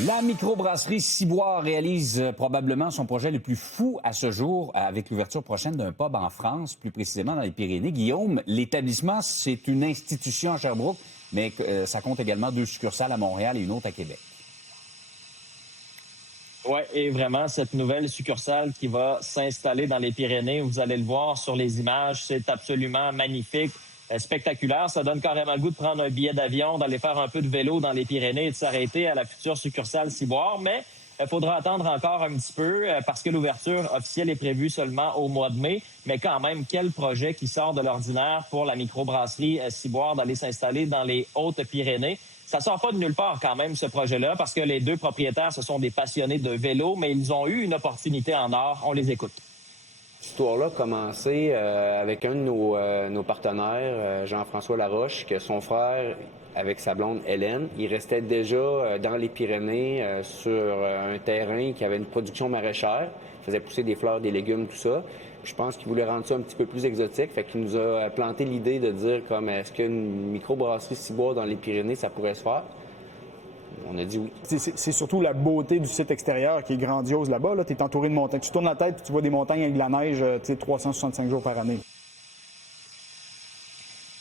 La microbrasserie Ciboire réalise probablement son projet le plus fou à ce jour avec l'ouverture prochaine d'un pub en France, plus précisément dans les Pyrénées. Guillaume, l'établissement, c'est une institution à Sherbrooke, mais ça compte également 2 succursales à Montréal et une autre à Québec. Oui, et vraiment, cette nouvelle succursale qui va s'installer dans les Pyrénées, vous allez le voir sur les images, c'est absolument magnifique, spectaculaire. Ça donne carrément le goût de prendre un billet d'avion, d'aller faire un peu de vélo dans les Pyrénées et de s'arrêter à la future succursale Ciboire. Mais il faudra attendre encore un petit peu parce que l'ouverture officielle est prévue seulement au mois de mai. Mais quand même, quel projet qui sort de l'ordinaire pour la microbrasserie Ciboire d'aller s'installer dans les Hautes-Pyrénées. Ça sort pas de nulle part quand même, ce projet-là, parce que les 2 propriétaires, ce sont des passionnés de vélo, mais ils ont eu une opportunité en or. On les écoute. Cette histoire-là a commencé avec un de nos partenaires, Jean-François Laroche, que son frère, avec sa blonde Hélène, il restait déjà dans les Pyrénées sur un terrain qui avait une production maraîchère. Il faisait pousser des fleurs, des légumes, tout ça. Je pense qu'il voulait rendre ça un petit peu plus exotique. Fait qu'il nous a planté l'idée de dire comme est-ce qu'une microbrasserie Ciboire dans les Pyrénées, ça pourrait se faire? On a dit oui. C'est surtout la beauté du site extérieur qui est grandiose là-bas. Là. Tu es entouré de montagnes. Tu tournes la tête et tu vois des montagnes avec de la neige 365 jours par année.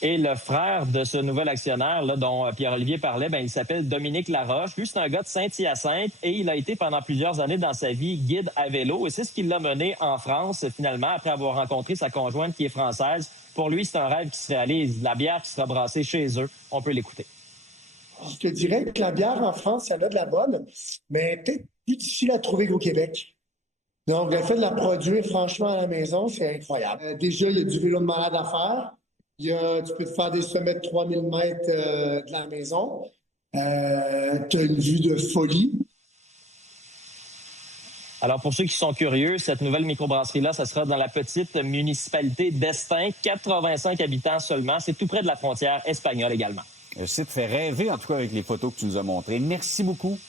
Et le frère de ce nouvel actionnaire là, dont Pierre-Olivier parlait, il s'appelle Dominique Laroche. Lui, c'est un gars de Saint-Hyacinthe et il a été pendant plusieurs années dans sa vie guide à vélo. Et c'est ce qui l'a mené en France, finalement, après avoir rencontré sa conjointe qui est française. Pour lui, c'est un rêve qui se réalise. La bière qui sera brassée chez eux. On peut l'écouter. Je te dirais que la bière en France, il y en a de la bonne, mais peut-être plus difficile à trouver qu'au Québec. Donc, le fait de la produire franchement à la maison, c'est incroyable. Déjà, il y a du vélo de malade à faire. Tu peux te faire des sommets de 3000 mètres de la maison. Tu as une vue de folie. Alors, pour ceux qui sont curieux, cette nouvelle microbrasserie-là, ça sera dans la petite municipalité d'Estaing, 85 habitants seulement. C'est tout près de la frontière espagnole également. Le site fait rêver, en tout cas, avec les photos que tu nous as montrées. Merci beaucoup.